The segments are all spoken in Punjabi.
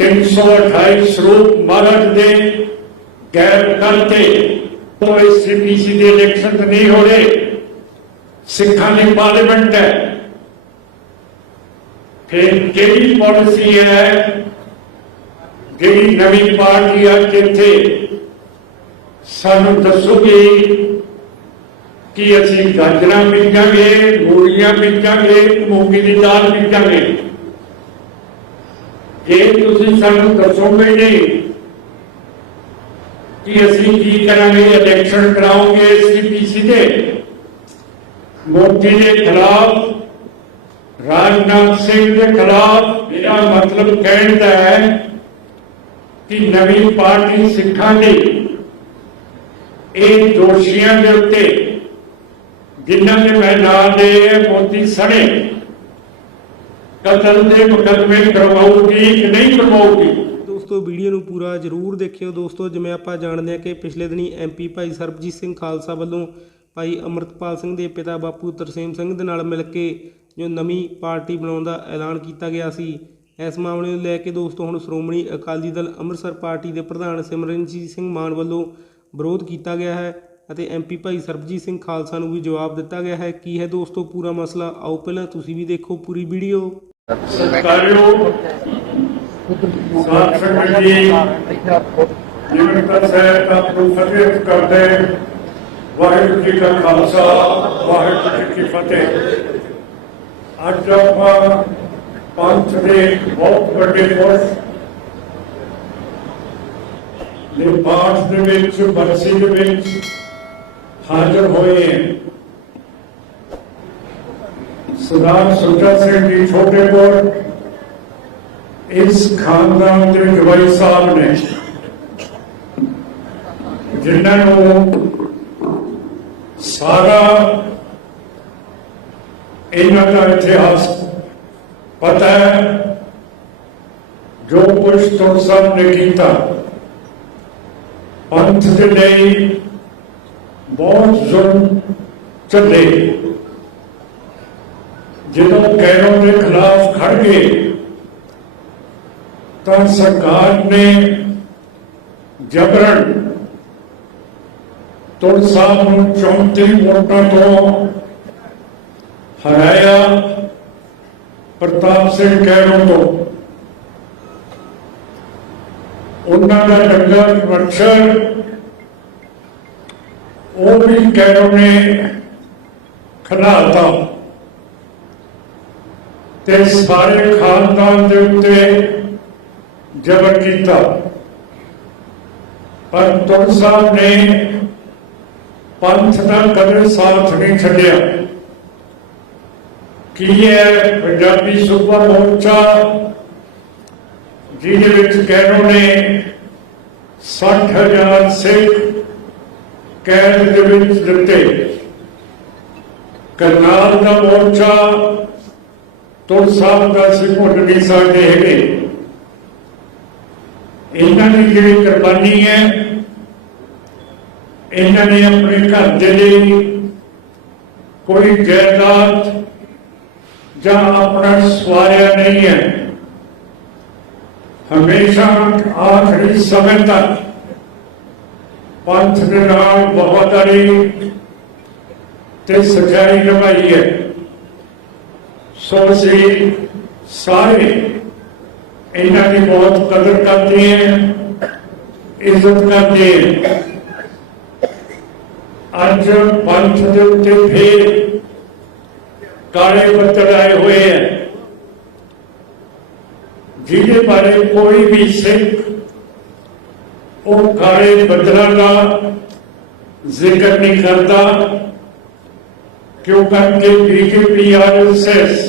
328 ਸਰੂਪ ਮਹਾਰਾਜ ਦੇ ਗੈਰ ਕਰਕੇ ਉਹ ਐਸਪੀਸੀ ਦੇ ਇਲੈਕਸ਼ਨ ਨਹੀਂ ਹੋ ਰਹੇ ਸਿੱਖਾਂ ਦੀ ਪਾਰਲੀਮੈਂਟ ਹੈ। ਫਿਰ ਕਿਹੜੀ ਪਾਲਿਸੀ ਹੈ? ਜਿਹੜੀ ਨਵੀਂ ਪਾਰਟੀ ਆ ਕਿੱਥੇ ਸਾਨੂੰ ਦੱਸੋਗੇ ਕਿ ਅਸੀਂ ਗਾਜਰਾਂ ਬੀਜਾਂਗੇ, ਮੂਲੀਆਂ ਬੀਜਾਂਗੇ, ਮੂੰਗੀ ਦੀ ਦਾਲ ਬੀਜਾਂਗੇ। ਜੇ ਤੁਸੀਂ ਸਾਨੂੰ ਦੱਸੋਗੇ ਨਹੀਂ ਕਿ ਅਸੀਂ ਕੀ ਕਰਾਂਗੇ ਇਲੈਕਸ਼ਨ ਕਰਾਉਂਗੇ ਸੀਪੀਸੀ ਦੇ, ਮੋਦੀ ਦੇ ਖਿਲਾਫ, ਰਾਜਨਾਥ ਸਿੰਘ ਦੇ ਖਿਲਾਫ, ਮੇਰਾ ਮਤਲਬ ਕਹਿਣ ਦਾ ਹੈ ਕਿ ਨਵੀਂ ਪਾਰਟੀ ਸਿੱਖਾਂ ਦੀ, ਇਹ ਦੋਸ਼ੀਆਂ ਦੇ ਉੱਤੇ ਜਿਨ੍ਹਾਂ ਦੇ ਨਾਂ ਦੇ ਮੋਦੀ ਸਣੇ ਕਤਲ ਦੇ ਮੁਕੱਦਮੇ ਕਰਵਾਉਗੀ ਕਿ ਨਹੀਂ ਕਰਵਾਉਗੀ ਦੋਸਤੋ, ਵੀਡੀਓ ਨੂੰ ਪੂਰਾ ਜ਼ਰੂਰ ਦੇਖਿਓ। ਦੋਸਤੋ, ਜਿਵੇਂ ਆਪਾਂ ਜਾਣਦੇ ਹਾਂ ਕਿ ਪਿਛਲੇ ਦਿਨੀ ਐਮਪੀ ਭਾਈ ਸਰਬਜੀਤ ਸਿੰਘ ਖਾਲਸਾ ਵੱਲੋਂ ਭਾਈ ਅਮਰਤਪਾਲ ਸਿੰਘ ਦੇ ਪਿਤਾ ਬਾਪੂ ਤਰਸੇਮ ਸਿੰਘ ਦੇ ਨਾਲ ਮਿਲ ਕੇ ਜੋ ਨਵੀਂ ਪਾਰਟੀ ਬਣਾਉਣ ਦਾ ਐਲਾਨ ਕੀਤਾ ਗਿਆ ਸੀ, ਇਸ ਮਾਮਲੇ ਨੂੰ ਲੈ ਕੇ ਦੋਸਤੋ, ਹੁਣ ਸ਼੍ਰੋਮਣੀ ਅਕਾਲੀ ਦਲ ਅੰਮ੍ਰਿਤਸਰ ਪਾਰਟੀ ਦੇ ਪ੍ਰਧਾਨ ਸਿਮਰਨਜੀਤ ਸਿੰਘ ਮਾਨ ਵੱਲੋਂ ਵਿਰੋਧ ਕੀਤਾ ਗਿਆ ਹੈ ਅਤੇ ਐਮਪੀ ਭਾਈ ਸਰਬਜੀਤ ਸਿੰਘ ਖਾਲਸਾ ਨੂੰ ਵੀ ਜਵਾਬ ਦਿੱਤਾ ਗਿਆ ਹੈ। ਕੀ ਹੈ ਦੋਸਤੋ, ਪੂਰਾ ਮਸਲਾ? ਆਓ, ਪਹਿਲਾਂ ਤੁਸੀਂ ਵੀ ਦੇਖੋ ਪੂਰੀ ਵੀਡੀਓ। ਸਤਿਕਾਰਯੋਗ ਸਾਧ ਸੰਗਤ ਜੀ ਨਿਮਰਤਾ ਸਹਿਤ ਆਪ ਨੂੰ ਫਤਿਹ ਕਰਦੇ ਵਾਹਿਗੁਰੂ ਜੀ ਕਾ ਖਾਲਸਾ ਵਾਹਿਗੁਰੂ ਜੀ ਕੀ ਫਤਿਹ ਅੱਜ ਆਪਾਂ ਪੰਥ ਦੇ ਬਹੁਤ ਵੱਡੇ ਪੁਰਸ਼ ਦੇ ਪਾਠ ਦੇ ਵਿੱਚ ਬਰਸੀ ਦੇ ਵਿੱਚ ਹਾਜ਼ਰ ਹੋਏ ਹੈ ਸਰਦਾਰ ਸੁੱਚਾ ਸਿੰਘ ਜੀ ਛੋਟੇ ਕੋਲ ਇਸ ਖਾਨਦਾਨ ਦੇ ਜਵਾਈ ਸਾਹਿਬ ਨੇ ਜਿਨ੍ਹਾਂ ਨੂੰ ਸਾਰਾ ਇਹਨਾਂ ਦਾ ਇਤਿਹਾਸ ਪਤਾ ਹੈ, ਜੋ ਕੁਝ ਤੁਮ ਸਭ ਨੇ ਕੀਤਾ। ਪੰਥ ਦੇ ਲਈ ਬਹੁਤ ਜ਼ੁਲਮ ਚੱਲੇ ਜਦੋਂ ਕੈਰੋਂ ਦੇ ਖਿਲਾਫ ਖੜ ਗਏ, ਤਾਂ ਸਰਕਾਰ ਨੇ ਜਬਰਨ ਤੁਰ ਸਾਹਿਬ ਨੂੰ 34 ਵੋਟਾਂ ਤੋਂ ਹਰਾਇਆ, ਪ੍ਰਤਾਪ ਸਿੰਘ ਕੈਰੋਂ ਤੋਂ। ਉਹਨਾਂ ਦਾ ਡੰਗਰ ਮੱਛਰ, ਉਹ ਵੀ ਕੈਰੋਂ ਨੇ ਖਲਾਤਾ ਤੇ ਸਾਰੇ ਖਾਨਦਾਨ ਦੇ ਉੱਤੇ ਜ਼ਬਰ ਕੀਤਾ। ਪਰ ਤੁਰ ਸਾਹਿਬ ਨੇ ਪੰਥ ਦਾ ਕਦੇ ਸਾਥ ਨਹੀਂ ਛੱਡਿਆ। ਕੀ ਹੈ ਪੰਜਾਬੀ ਸੂਬਾ ਮੋਰਚਾ, ਜਿਹਦੇ ਵਿੱਚ ਕਹਿਰੋ ਨੇ 60000 ਸਿੱਖ ਕੈਦ ਦੇ ਵਿੱਚ ਦਿੱਤੇ। ਕਰਨਾਲ ਦਾ ਮੋਰਚਾ ਤੁਰ ਸਾਹਿਬ ਦਾ ਅਸੀਂ ਭੁੱਲ ਨਹੀਂ ਸਕਦੇ ਹੈਗੇ। ਇਹਨਾਂ ਦੀ ਜਿਹੜੀ ਕੁਰਬਾਨੀ ਹੈ, ਇਹਨਾਂ ਨੇ ਆਪਣੇ ਘਰ ਦੇ ਲਈ ਕੋਈ ਜਾਇਦਾਦ ਜਾਂ ਆਪਣਾ ਸਵਾਰਿਆ ਨਹੀਂ ਹੈ। ਹਮੇਸ਼ਾ ਆਖਰੀ ਸਮੇਂ ਤੱਕ ਪੰਥ ਦੇ ਨਾਲ ਵਫਾਦਾਰੀ ਤੇ ਸਚਾਈ ਨਿਭਾਈ ਹੈ। ਸੋ ਅਸੀਂ ਸਾਰੇ ਇਹਨਾਂ ਦੀ ਬਹੁਤ ਕਦਰ ਕਰਦੇ ਹਾਂ, ਇੱਜ਼ਤ ਕਰਦੇ ਹਾਂ। ਅੱਜ ਪੰਥ ਦੇ ਉੱਤੇ ਫੇਰ ਕਾਲੇ ਬੱਦਲ ਆਏ ਹੋਏ ਹੈ ਜਿਹਦੇ ਬਾਰੇ ਕੋਈ ਵੀ ਸਿੱਖ ਉਹ ਕਾਲੇ ਬੱਦਲਾਂ ਦਾ ਜ਼ਿਕਰ ਨਹੀਂ ਕਰਦਾ। ਕਿਉਂ ਕਰਕੇ ਬੀਜੇਪੀ ਆਰਐਸਐਸ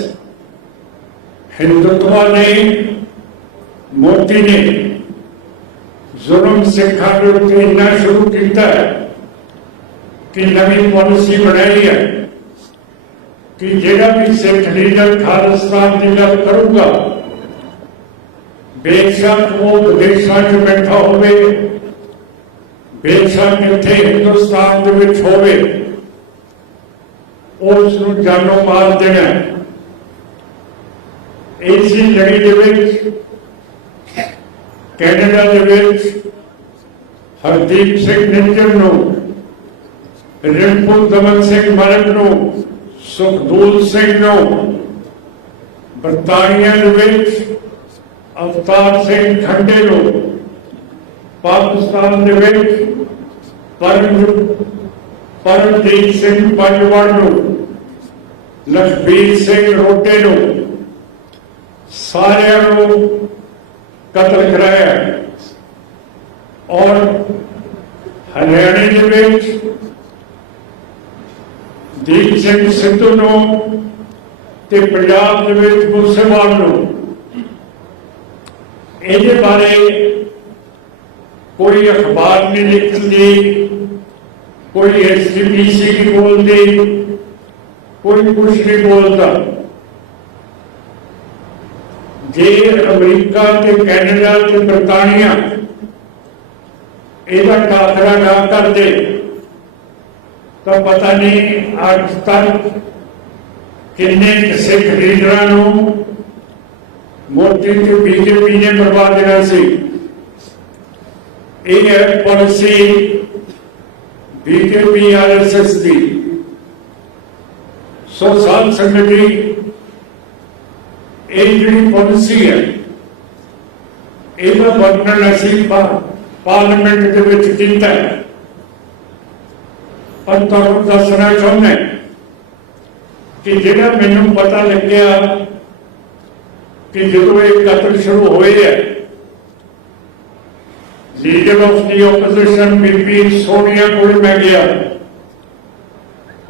ਹਿੰਦੁਤਵਾ ਨੇ ਮੋਦੀ ਨੇ ਜ਼ੁਲਮ ਸਿੱਖਾਂ ਦੇ ਉੱਤੇ ਇੰਨਾ ਸ਼ੁਰੂ ਕੀਤਾ ਹੈ ਕਿ ਨਵੀਂ ਪਾਲਿਸੀ ਬਣਾਈ ਹੈ ਕਿ ਜਿਹੜਾ ਵੀ ਸਿੱਖ ਲੀਡਰ ਖਾਲਿਸਤਾਨ ਦੀ ਗੱਲ ਕਰੂਗਾ ਬੇਸ਼ੱਕ ਉਹ ਵਿਦੇਸ਼ਾਂ 'ਚ ਬੈਠਾ ਹੋਵੇ ਬੇਸ਼ੱਕ ਇੱਥੇ ਹਿੰਦੁਸਤਾਨ ਦੇ ਵਿੱਚ ਹੋਵੇ ਉਸ ਨੂੰ ਜਾਨੋਂ ਮਾਰ ਦੇਣਾ ਹੈ। ਇਸੇ ਲੜੀ ਦੇ ਵਿੱਚ, ਕੈਨੇਡਾ ਦੇ ਵਿੱਚ, ਹਰਦੀਪ ਸਿੰਘ ਨਿੰਜਰ ਨੂੰ, ਰਿੰਪੂ ਦਮਨ ਸਿੰਘ ਮਰਕ ਨੂੰ, ਸੁਖਦੂਲ ਸਿੰਘ ਨੂੰ, ਬਰਤਾਨੀਆ ਦੇ ਵਿੱਚ, ਅਵਤਾਰ ਸਿੰਘ ਖੰਡੇ ਨੂੰ, ਪਾਕਿਸਤਾਨ ਦੇ ਵਿੱਚ, ਪਰਮ ਪਰਮਜੀਤ ਸਿੰਘ ਪੰਜਵਾੜ ਨੂੰ ਲਖਬੀਰ ਸਿੰਘ ਰੋਟੇ ਨੂੰ ਸਾਰਿਆਂ ਨੂੰ ਕਤਲ ਕਰਾਇਆ ਔਰ ਹਰਿਆਣੇ ਦੇ ਵਿੱਚ ਦੀਪ ਸਿੰਘ ਸਿੱਧੂ ਨੂੰ ਤੇ ਪੰਜਾਬ ਦੇ ਵਿੱਚ ਮੁਸਲਮਾਨ ਨੂੰ ਇਹਦੇ ਬਾਰੇ ਕੋਈ ਅਖਬਾਰ ਨਹੀਂ ਲਿਖਦੀ ਕੋਈ ਐਸਜੀਪੀਸੀ ਨਹੀਂ ਬੋਲਦੀ ਕੋਈ ਕੁਝ ਨਹੀਂ ਬੋਲਦਾ। ਜੇ ਅਮਰੀਕਾ ਤੇ ਕੈਨੇਡਾ ਤੇ ਬਰਤਾਨੀਆ, ਇਹਦਾ ਟਾਕਰਾ ਨਾ ਕਰਦੇ, ਤਾਂ ਪਤਾ ਨਹੀਂ ਅੱਜ ਤੱਕ ਕਿੰਨੇ ਸਿੱਖ ਲੀਡਰਾਂ ਨੂੰ ਮੋਦੀ ਤੇ ਬੀਜੇਪੀ ਨੇ ਬਰਬਾਦ ਦੇਣਾ ਸੀ। ਇਹ ਹੈ ਪਾਲਿਸੀ ਬੀਜੇਪੀ ਆਰਐਸਐਸ ਦੀ। ਸੋ ਸਾਧ ਸੰਗਤ ਜੀ ਇਹ ਜਿਹੜੀ ਪਾਲਿਸੀ ਹੈ ਇਹਦਾ ਵਰਣਨ ਅਸੀਂ ਪਾ- ਪਾਰਲੀਮੈਂਟ ਦੇ ਵਿੱਚ ਕੀਤਾ ਹੈ ਪਰ ਤੁਹਾਨੂੰ ਦੱਸਣਾ ਚਾਹੁੰਦਾ ਹਾਂ ਕਿ ਜਿਹੜਾ ਮੈਨੂੰ ਪਤਾ ਲੱਗਿਆ ਕਿ ਜਦੋਂ ਇਹ ਕਤਲ ਸ਼ੁਰੂ ਹੋਏ ਹੈ ਲੀਡਰ ਆਫ ਦੀ ਆਪੋਜੀਸ਼ਨ ਬੀਬੀ ਸੋਨੀਆ ਕੋਲ ਮੈਂ ਗਿਆ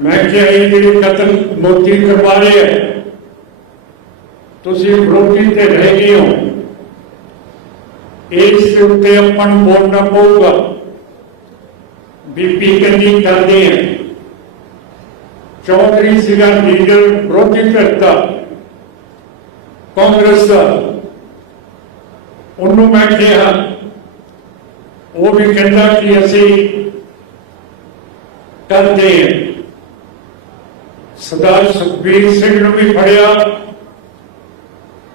ਮੈਂ ਕਿਹਾ ਇਹ ਜਿਹੜੇ ਕਤਲ ਮੋਦੀ ਕਰਵਾ ਰਹੇ ਹੈ ਤੁਸੀਂ ਵਿਰੋਧੀ ਤੇ ਰਹਿ ਗਏ ਹੋ। ਇਸ ਦੇ ਉੱਤੇ ਆਪਾਂ ਨੂੰ ਬੋਲਣਾ ਪਊਗਾ। ਬੀਬੀ ਕੰਨੀ ਕਰਦੇ ਹੈ ਚੌਧਰੀ ਸੀਗਾ ਲੀਡਰ, ਵਿਰੋਧੀ ਧਿਰ ਕਾਂਗਰਸ ਦਾ। ਉਹਨੂੰ ਮੈਂ ਕਿਹਾ, ਉਹ ਵੀ ਕਹਿੰਦਾ ਕਿ ਅਸੀਂ ਕਰਦੇ ਹਾਂ ਸਰਦਾਰ ਸੁਖਬੀਰ ਸਿੰਘ ਨੂੰ ਵੀ ਫੜਿਆ।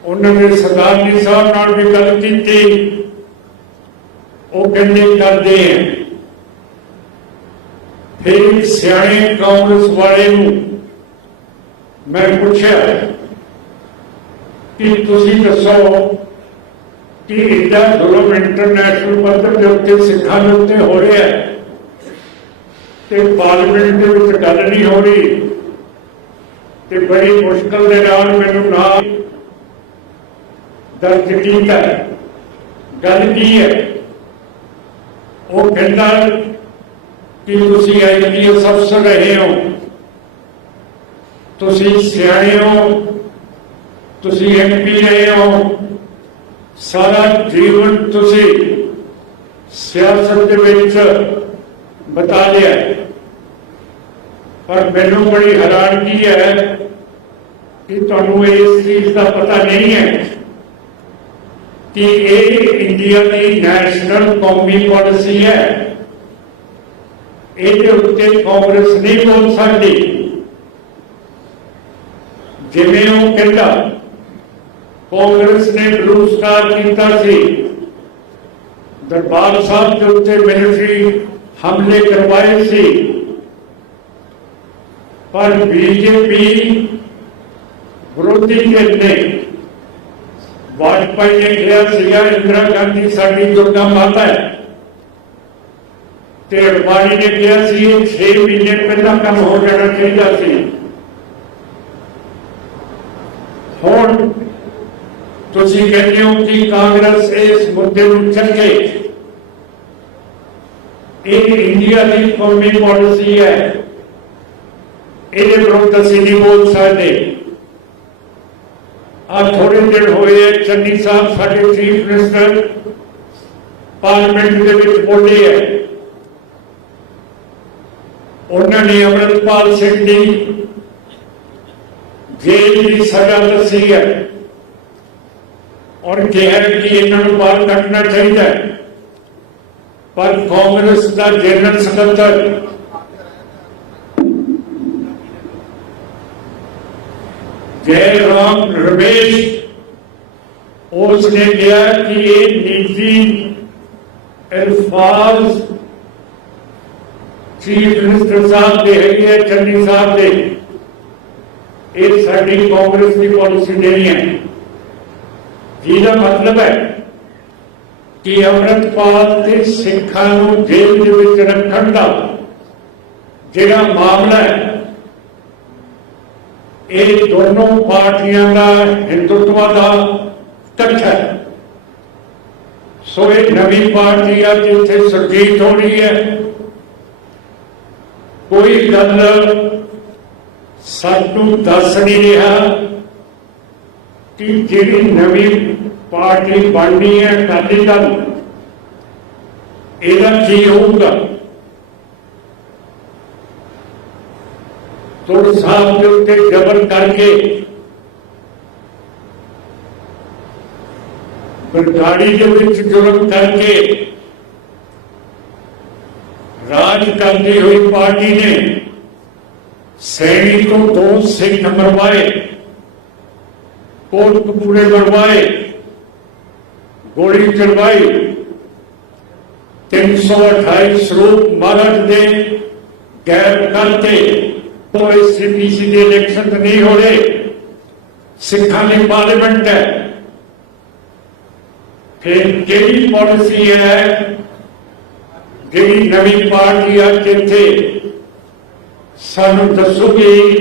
ਉਹਨਾਂ ਨੇ ਸਰਦਾਰ ਜੀ ਸਾਹਿਬ ਨਾਲ ਵੀ ਗੱਲ ਕੀਤੀ। ਉਹ ਕਹਿੰਦੇ, ਕਰਦੇ ਆ। ਫਿਰ ਸਿਆਣੇ ਕਾਂਗਰਸ ਵਾਲੇ ਨੂੰ ਮੈਂ ਪੁੱਛਿਆ ਕਿ ਤੁਸੀਂ ਦੱਸੋ ਕਿ ਇਹਦਾ ਜ਼ੁਲਮ ਇੰਟਰਨੈਸ਼ਨਲ ਪੱਧਰ ਦੇ ਉੱਤੇ ਸਿੱਖਾਂ ਦੇ ਉੱਤੇ ਹੋ ਰਿਹਾ ਹੈ ਤੇ ਪਾਰਲੀਮੈਂਟ ਦੇ ਵਿੱਚ ਗੱਲ ਨਹੀਂ ਹੋ ਰਹੀ। ਤੇ ਬੜੀ ਮੁਸ਼ਕਲ ਦੇ ਨਾਲ ਮੈਨੂੰ ਨਾਲ ਦਰਜ ਕੀਤਾ ਹੈ। ਗੱਲ ਕੀ ਹੈ? ਉਹ ਕਹਿੰਦਾ ਕਿ ਤੁਸੀਂ ਆਈਪੀਐਸ ਅਫਸਰ ਰਹੇ ਹੋ। ਤੁਸੀਂ ਸਿਆਣੇ ਹੋ। ਤੁਸੀਂ ਐਮਪੀ ਰਹੇ ਹੋ। ਸਾਰਾ ਜੀਵਨ ਤੁਸੀਂ ਸਿਆਸਤ ਦੇ ਵਿੱਚ ਬਤਾ ਲਿਆ ਪਰ ਮੈਨੂੰ ਬੜੀ ਹੈਰਾਨਗੀ ਹੈ ਕਿ ਤੁਹਾਨੂੰ ਇਸ ਚੀਜ਼ ਦਾ ਪਤਾ ਨਹੀਂ ਹੈ ਕਿ ਇਹ ਇੰਡੀਆ ਦੀ ਨੈਸ਼ਨਲ ਕੌਮੀ ਪਾਲਿਸੀ ਹੈ ਇਹਦੇ ਉੱਤੇ ਕਾਂਗਰਸ ਨਹੀਂ ਬੋਲ ਸਕਦੀ ਜਿਵੇਂ ਉਹ ਕਹਿੰਦਾ ਕਾਂਗਰਸ ਨੇ ਬਲੂ ਸਟਾਰ ਕੀਤਾ ਸੀ ਦਰਬਾਰ ਸਾਹਿਬ ਦੇ ਉੱਤੇ ਮਿਲਟਰੀ ਹਮਲੇ ਕਰਵਾਏ ਸੀ ਪਰ ਬੀਜੇਪੀ ਵਿਰੋਧੀ ਧਿਰ ਨੇ ਵਾਜਪਾਈ ਨੇ ਕਿਹਾ ਸੀਗਾ ਇੰਦਰਾ ਗਾਂਧੀ ਸਾਡੀ ਦੁਰਗਾ ਮਾਤਾ ਹੈ ਤੇ ਅਡਵਾਨੀ ਨੇ ਕਿਹਾ ਸੀ ਇਹ 6 ਮਹੀਨੇ ਪਹਿਲਾਂ ਕੰਮ ਹੋ ਜਾਣਾ ਚਾਹੀਦਾ ਸੀ ਹੁਣ ਤੁਸੀਂ ਕਹਿੰਦੇ ਹੋ ਕਿ ਕਾਂਗਰਸ ਇਸ ਮੁੱਦੇ ਨੂੰ ਚੱਕੇ ਇਹ ਇੰਡੀਆ ਦੀ ਕੌਮੀ ਪਾਲਿਸੀ ਹੈ ਇਹਦੇ ਵਿਰੁੱਧ ਅਸੀਂ ਨਹੀਂ ਬੋਲ ਸਕਦੇ। ਆ ਥੋੜੇ ਦਿਨ ਹੋਏ ਚੰਨੀ ਸਾਹਿਬ ਸਾਡੇ ਚੀਫ ਮਿਨਿਸਟਰ ਪਾਰਲੀਮੈਂਟ ਦੇ ਵਿੱਚ ਬੋਲੇ ਹੈ ਉਹਨਾਂ ਨੇ ਅਮਰਤਪਾਲ ਸਿੰਘ ਦੀ ਜੇਲ੍ਹ ਦੀ ਸਜ਼ਾ ਦੱਸੀ ਹੈ ਔਰ ਕਿਹਾ ਕਿ ਇਹਨਾਂ ਨੂੰ ਬਾਹਰ ਕੱਢਣਾ ਚਾਹੀਦਾ ਪਰ ਕਾਂਗਰਸ ਦਾ ਜਨਰਲ ਸਕੱਤਰ ਜੈ ਰਾਮ ਰਮੇਸ਼ ਉਸ ਨੇ ਕਿਹਾ ਕਿ ਇਹ ਨਿੱਜੀ ਅਲਫਾਜ਼ ਚੀਫ ਮਿਨਿਸਟਰ ਸਾਹਿਬ ਦੇ ਹੈਗੇ ਆ, ਚੰਨੀ ਸਾਹਿਬ ਦੇ ਇਹ ਸਾਡੀ ਕਾਂਗਰਸ ਦੀ ਪਾਲਿਸੀ ਨਹੀਂ ਹੈ ਜਿਹਦਾ ਮਤਲਬ ਹੈ ਕਿ ਅੰਮ੍ਰਿਤਪਾਲ ਤੇ ਸਿੱਖਾਂ ਨੂੰ ਜੇਲ੍ਹ ਦੇ ਵਿੱਚ ਰੱਖਣ ਦਾ ਜਿਹੜਾ ਮਾਮਲਾ ਹੈ ਇਹ ਦੋਨੋਂ ਪਾਰਟੀਆਂ ਦਾ ਹਿੰਦੁਤਵਾ ਦਾ ਇਕੱਠ ਹੈ। ਸੋ ਇਹ ਨਵੀਂ ਪਾਰਟੀ ਆ ਜਿੱਥੇ ਸੁਰਜੀਤ ਹੋਣੀ ਹੈ। ਕੋਈ ਗੱਲ ਸਾਨੂੰ ਦੱਸ ਨਹੀਂ ਰਿਹਾ ਕਿ ਜਿਹੜੀ ਨਵੀਂ ਪਾਰਟੀ ਬਣਨੀ ਹੈ ਅਕਾਲੀ ਦਲ, ਇਹਦਾ ਕੀ ਹੋਊਗਾ? ਤੁਰ ਸਾਹਿਬ ਦੇ ਉੱਤੇ ਜ਼ਬਰ ਕਰਕੇ ਬਰਗਾੜੀ ਦੇ ਵਿੱਚ ਜ਼ੁਲਮ ਕਰਕੇ ਰਾਜ ਕਰਦੀ ਹੋਈ ਪਾਰਟੀ ਨੇ ਸੈਣੀ ਤੋਂ ਦੋ ਸਿੱਖ ਮਰਵਾਏ ਕੋਟ ਕਪੂਰੇ ਮਰਵਾਏ ਗੋਲੀ ਚਲਵਾਈ 328 ਸਰੂਪ ਮਾਰਟ ਦੇ ਗੈਰ ਕਰਤੇ ਤੋਂ ਐਸਪੀਸੀ ਦੇ ਇਲੈਕਸ਼ਨ ਨਹੀਂ ਹੋ ਸਿੱਖਾਂ ਦੀ ਪਾਰਲੀਮੈਂਟ ਹੈ। ਫਿਰ ਕਿਹੜੀ ਪਾਲਿਸੀ ਹੈ? ਜਿਹੜੀ ਨਵੀਂ ਪਾਰਟੀ ਆ ਜਿੱਥੇ ਸਾਨੂੰ ਦੱਸੋਗੇ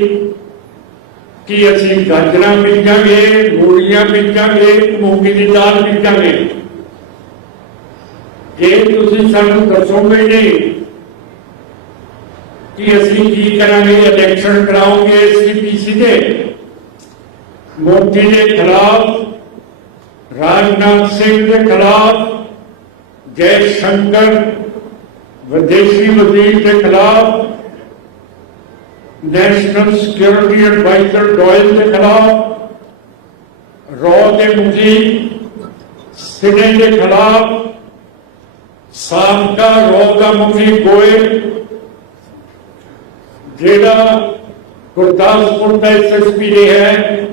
ਕਿ ਅਸੀਂ ਗਾਜਰਾਂ ਬੀਜਾਂਗੇ, ਮੂਲੀਆਂ ਬੀਜਾਂਗੇ, ਮੂੰਗੀ ਦੀ ਦਾਲ ਬੀਜਾਂਗੇ। ਜੇ ਤੁਸੀਂ ਸਾਨੂੰ ਦੱਸੋਗੇ ਨਹੀਂ ਕਿ ਅਸੀਂ ਕੀ ਕਰਾਂਗੇ ਇਲੈਕਸ਼ਨ ਕਰਾਉਂਗੇ ਸੀਪੀਸੀ ਦੇ ਮੋਦੀ ਦੇ ਖਿਲਾਫ ਰਾਜਨਾਥ ਸਿੰਘ ਦੇ ਖਿਲਾਫ ਜੈ ਸ਼ੰਕਰ ਵਿਦੇਸ਼ੀ ਵਜ਼ੀਰ ਦੇ ਖਿਲਾਫ ਨੈਸ਼ਨਲ ਸਿਕਿਉਰਿਟੀ ਐਡਵਾਈਜ਼ਰ ਡੋਇਲ ਦੇ ਖਿਲਾਫ ਰੋ ਦੇ ਮੁਖੀ ਸਿਨੇ ਦੇ ਖਿਲਾਫ ਸਾਬਕਾ ਰੋ ਦਾ ਮੁਖੀ ਗੋਇਲ ਜਿਹੜਾ ਗੁਰਦਾਸਪੁਰ ਦਾ ਐਸਐਸਪੀ ਰਿਹਾ ਹੈ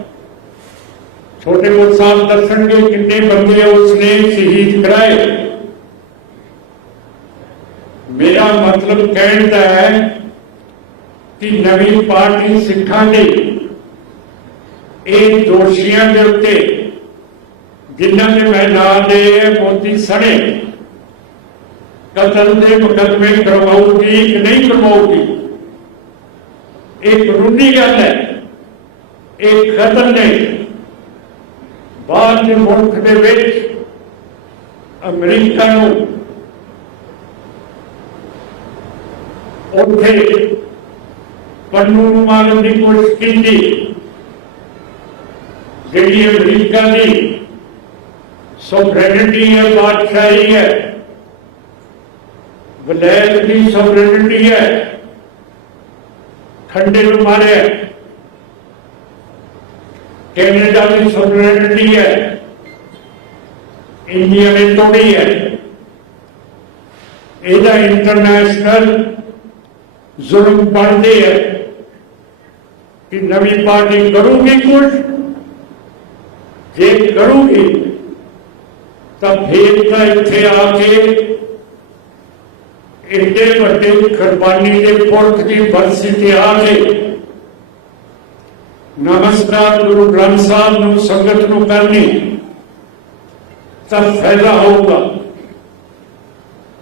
ਛੋਟੇ ਮੁੱਖ ਸਾਹਿਬ ਦੱਸਣਗੇ ਕਿੰਨੇ ਬੰਦੇ ਉਸਨੇ ਸ਼ਹੀਦ ਕਰਾਏ। ਮੇਰਾ ਮਤਲਬ ਕਹਿਣ ਦਾ ਹੈ ਕਿ ਨਵੀਂ ਪਾਰਟੀ ਸਿੱਖਾਂ ਨੇ ਇਹ ਦੋਸ਼ੀਆਂ ਦੇ ਉੱਤੇ ਜਿਨ੍ਹਾਂ ਨੇ ਮੈਂ ਨਾਂ ਦੇ ਮੋਦੀ ਸਣੇ, ਕਤਲ ਦੇ ਮੁਕੱਦਮੇ ਕਰਵਾਉਗੀ ਕਿ ਨਹੀਂ ਕਰਵਾਉਗੀ ਇਹ ਕਾਨੂੰਨੀ ਗੱਲ ਹੈ ਇਹ ਖਤਮ ਨਹੀਂ ਬਾਹਰ ਦੇ ਮੁਲਕ ਦੇ ਵਿੱਚ ਅਮਰੀਕਾ ਨੂੰ ਉੱਥੇ ਪੰਨੂ ਨੂੰ ਮਾਰਨ ਦੀ ਕੋਸ਼ਿਸ਼ ਕੀਤੀ ਜਿਹੜੀ ਅਮਰੀਕਾ ਦੀ ਸੋਵਰੇਨਿਟੀ ਹੈ ਬਾਦਸ਼ਾਹੀ ਹੈ ਵਲੈਤ ਦੀ ਸੋਵਰੇਨਿਟੀ ਹੈ ਖੰਡੇ ਨੂੰ ਮਾਰਿਆ ਕੈਨੇਡਾ ਦੀ ਸੋਵਰੇਨਿਟੀ ਹੈ ਇੰਡੀਆ ਨੇ ਤੋੜੀ ਹੈ ਇਹਦਾ ਇੰਟਰਨੈਸ਼ਨਲ ਜ਼ੁਲਮ ਬਣਦੇ ਹੈ ਕਿ ਨਵੀਂ ਪਾਰਟੀ ਕਰੂਗੀ ਕੁਝ ਜੇ ਕਰੂਗੀ ਤਾਂ ਫੇਰ ਤਾਂ ਇੱਥੇ ਆ ਕੇ ਇੰਨੇ ਵੱਡੇ ਕੁਰਬਾਨੀ ਦੇ ਪੁਰਖ ਦੀ ਬਰਸੀ ਤੇ ਆ ਕੇ ਨਮਸਕਾਰ ਗੁਰੂ ਗ੍ਰੰਥ ਸਾਹਿਬ ਨੂੰ ਸੰਗਤ ਨੂੰ ਕਰਨੀ ਤਾਂ ਫਾਇਦਾ ਹੋਊਗਾ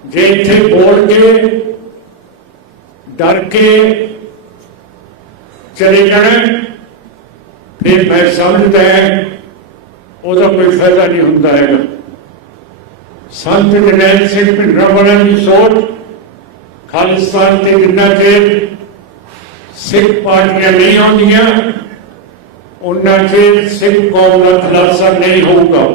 ਜੇ ਇੱਥੇ ਬੋਲ ਕੇ ਡਰ ਕੇ ਚਲੇ ਜਾਣਾ ਫਿਰ ਮੈਂ ਸਮਝਦਾ ਹੈ ਉਹਦਾ ਕੋਈ ਫਾਇਦਾ ਨਹੀਂ ਹੁੰਦਾ ਹੈਗਾ ਸੰਤ ਜਨੈਲ ਸਿੰਘ ਭਿੰਡਰਾਂ ਵਾਲਿਆਂ ਦੀ ਸੋਚ ਖਾਲਿਸਤਾਨ ਤੇ ਜਿੰਨਾ ਚਿਰ ਸਿੱਖ ਪਾਰਟੀਆਂ ਨਹੀਂ ਆਉਂਦੀਆਂ ਉਹਨਾਂ ਚਿਰ ਸਿੱਖ ਕੌਮ ਦਾ ਖਲਾਸਾ ਨਹੀਂ ਹੋਊਗਾ।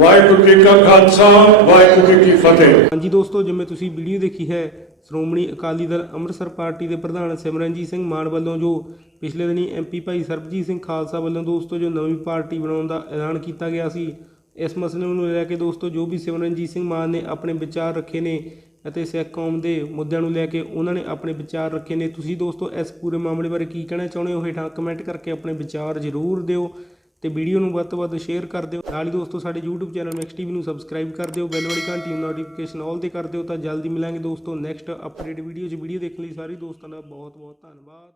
ਵਾਹਿਗੁਰੂ ਜੀ ਕਾ ਖਾਲਸਾ, ਵਾਹਿਗੁਰੂ ਜੀ ਕੀ ਫਤਿਹ। ਹਾਂਜੀ ਦੋਸਤੋ, ਜਿਵੇਂ ਤੁਸੀਂ ਵੀਡੀਓ ਦੇਖੀ ਹੈ, ਸ਼੍ਰੋਮਣੀ ਅਕਾਲੀ ਦਲ ਅੰਮ੍ਰਿਤਸਰ ਪਾਰਟੀ ਦੇ ਪ੍ਰਧਾਨ ਸਿਮਰਨਜੀਤ ਸਿੰਘ ਮਾਨ ਵੱਲੋਂ ਜੋ ਪਿਛਲੇ ਦਿਨੀ ਐਮਪੀ ਭਾਈ ਸਰਬਜੀਤ ਸਿੰਘ ਖਾਲਸਾ ਵੱਲੋਂ ਦੋਸਤੋ ਜੋ ਨਵੀਂ ਪਾਰਟੀ ਬਣਾਉਣ ਦਾ ਐਲਾਨ ਕੀਤਾ ਗਿਆ ਸੀ ਇਸ ਮਸਲੇ ਨੂੰ ਲੈ ਕੇ ਦੋਸਤੋ, ਜੋ ਵੀ ਸਿਮਰਨਜੀਤ ਸਿੰਘ ਮਾਨ ਨੇ ਆਪਣੇ ਵਿਚਾਰ ਰੱਖੇ ਨੇ ਅਤੇ ਸਿੱਖ ਕੌਮ ਦੇ ਮੁੱਦਿਆਂ ਨੂੰ ਲੈ ਕੇ ਉਹਨਾਂ ਨੇ ਆਪਣੇ ਵਿਚਾਰ ਰੱਖੇ ਨੇ, ਤੁਸੀਂ ਦੋਸਤੋ, ਇਸ ਪੂਰੇ ਮਾਮਲੇ ਬਾਰੇ ਕੀ ਕਹਿਣਾ ਚਾਹੁੰਦੇ ਹੋ? ਹੇਠਾਂ ਕਮੈਂਟ ਕਰਕੇ ਆਪਣੇ ਵਿਚਾਰ ਜ਼ਰੂਰ ਦਿਓ ਤੇ ਵੀਡੀਓ ਨੂੰ ਵੱਧ ਤੋਂ ਵੱਧ ਸ਼ੇਅਰ ਕਰ ਦਿਓ। ਨਾਲ ਹੀ ਦੋਸਤੋ, ਸਾਡੇ YouTube ਚੈਨਲ ਮੈਕਸ ਟੀਵੀ ਨੂੰ ਸਬਸਕ੍ਰਾਈਬ ਕਰ ਦਿਓ ਬੈਲ ਵਾਲੀ ਘੰਟੀ ਨੂੰ ਨੋਟੀਫਿਕੇਸ਼ਨ ਆਲ ਤੇ ਕਰ ਦਿਓ ਤਾਂ ਜਲਦੀ ਮਿਲਾਂਗੇ ਦੋਸਤੋ ਨੈਕਸਟ ਅਪਡੇਟ ਵੀਡੀਓ 'ਚ। ਵੀਡੀਓ ਦੇਖਣ ਲਈ ਸਾਰੇ ਦੋਸਤਾਂ ਦਾ ਬਹੁਤ ਬਹੁਤ ਧੰਨਵਾਦ।